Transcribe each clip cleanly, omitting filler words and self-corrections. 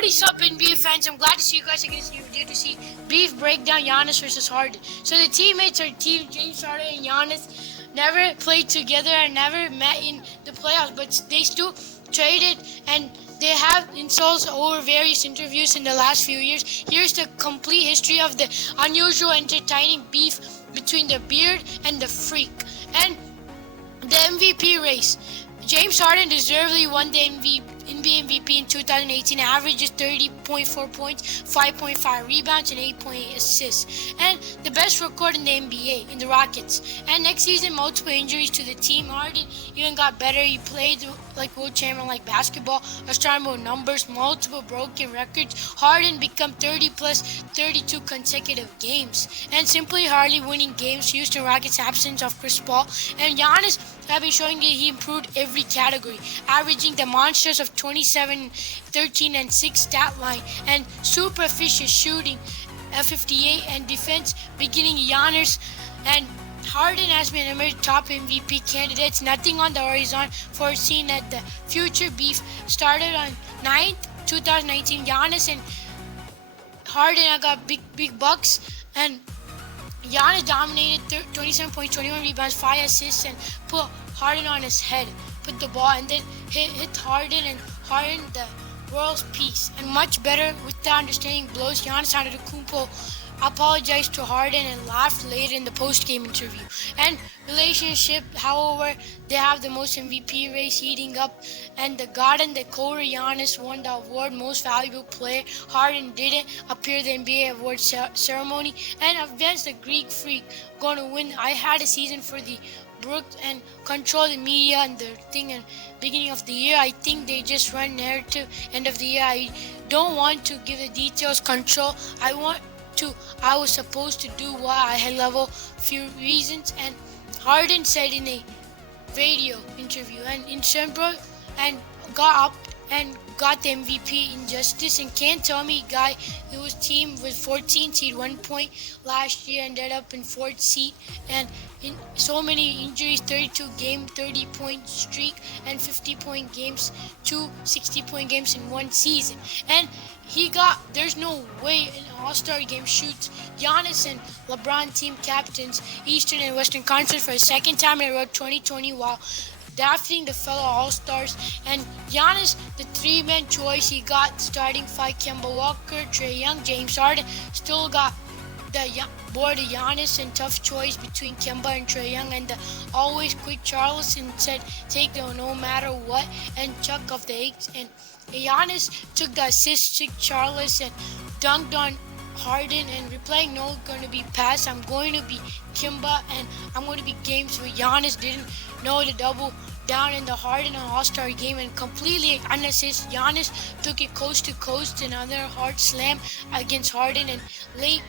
What is up, NBA fans? I'm glad to see you guys again in this new video to see Beef break down Giannis versus Harden. So the teammates are James Harden and Giannis never played together and never met in the playoffs, but they still traded and they have insults over various interviews in the last few years. Here's the complete history of the unusual, entertaining beef between the Beard and the Freak. And the MVP race. James Harden deservedly won the NBA MVP in 2018, averages 30.4 points, 5.5 rebounds, and 8.8 assists, and the best record in the NBA in the Rockets. And next season, multiple injuries to the team. Harden even got better. He played like world champion like basketball, astronomical numbers, multiple broken records. Harden become 30 plus 32 consecutive games, and simply hardly winning games. Houston Rockets absence of Chris Paul, and Giannis have been showing that he improved every category, averaging the monsters of 27, 13, and 6 stat line, and super efficient shooting at 58, and defense beginning Giannis and Harden has been emerged top MVP candidates. Nothing on the horizon foreseen that the future beef started on 9th, 2019. Giannis and Harden got big bucks, and Giannis dominated 27 points, 21 rebounds, 5 assists, and put Harden on his head. Put the ball and then hit Harden, and Harden the world's peace. And much better with the understanding blows. Giannis Antetokounmpo apologized to Harden and laughed later in the post-game interview. And relationship, however, they have the most MVP race heating up, and the Garden, the Corey Giannis won the award most valuable player. Harden didn't appear at the NBA award ceremony, and against the Greek Freak, going to win. I had a season for the Brooks and control the media and the thing and beginning of the year. I think they just run narrative end of the year. I don't want to give the details. Control. I was supposed to do what I had level few reasons, and Harden said in a radio interview and in Sembro and got up and got the MVP injustice, and can't tell me guy it was team with 14 seed 1 point last year, ended up in 4th seed, and in so many injuries, 32 game 30-point streak and 50-point games, 2 60-point games in one season. And there's no way an all-star game shoots Giannis and LeBron team captains Eastern and Western Conference for the second time in a row 2020 while drafting the fellow all-stars. And Giannis, the 3-man choice, he got starting 5 Kemba Walker, Trae Young, James Harden, still got the board of Giannis and tough choice between Kemba and Trae Young, and the always quick Charles and said take them no matter what, and Chuck of the Eggs. And Giannis took the assist, took Charles and dunked on Harden and replying no going to be pass. I'm going to be Kemba and I'm going to be games where Giannis didn't know the double down in the Harden All-Star game and completely unassisted. Giannis took it coast to coast, another hard slam against Harden, and late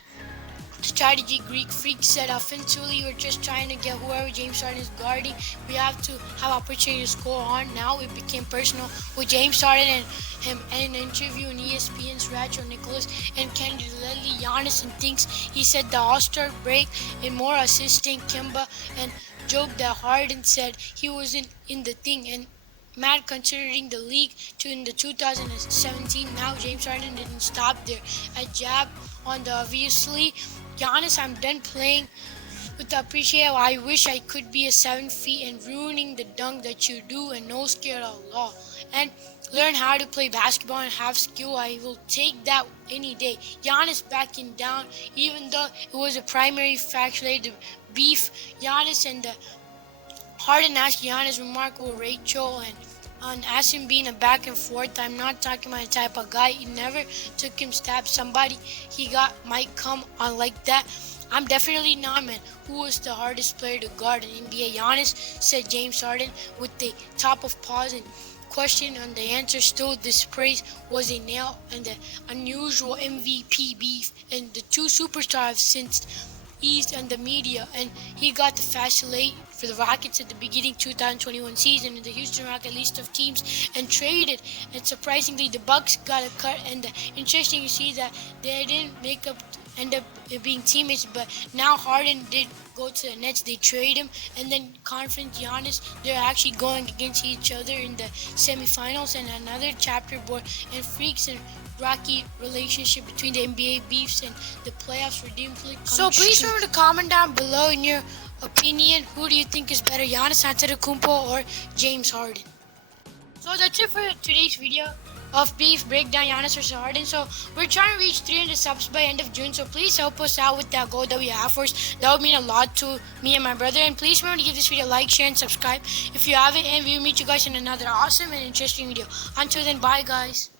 strategy Greek Freak said offensively we're just trying to get whoever James Harden is guarding. We have to have opportunity to score on. Now it became personal with James Harden and him in an interview in ESPN's Racho Nicholas and candidly Giannis and thinks he said the All-Star break and more assisting Kemba, and joked that Harden said he wasn't in the thing, and mad considering the league to in the 2017. Now James Harden didn't stop there. A jab on the obviously Giannis, I'm done playing with the appreciate. I wish I could be a 7 feet and ruining the dunk that you do and no scare of law. And learn how to play basketball and have skill. I will take that any day. Giannis backing down, even though it was a primary factor the beef. Giannis and the Harden asked Giannis remarkable Rachel and on as him being a back and forth. I'm not talking about the type of guy. He never took him stab somebody. He might come on like that. I'm definitely not, man. Who was the hardest player to guard in NBA? Giannis, said James Harden with the top of pause and question on the answer. Still, this praise was a nail and the unusual MVP beef, and the two superstars have since eased on the media, and he got the fast late for the Rockets at the beginning 2021 season in the Houston Rockets list of teams and traded, and surprisingly the Bucks got a cut. And interesting you see that they didn't make up end up being teammates. But now Harden did go to the Nets. They trade him, and then conference Giannis. They're actually going against each other in the semifinals, and another chapter board and freaks and rocky relationship between the NBA beefs and the playoffs redeemably. So please remember to comment down below in your opinion. Who do you think is better, Giannis Antetokounmpo or James Harden? So that's it for today's video of Beef Breakdown Giannis versus Harden. So we're trying to reach 300 subs by end of June. So please help us out with that goal that we have for us. That would mean a lot to me and my brother. And please remember to give this video a like, share, and subscribe if you haven't. And we'll meet you guys in another awesome and interesting video. Until then, bye guys.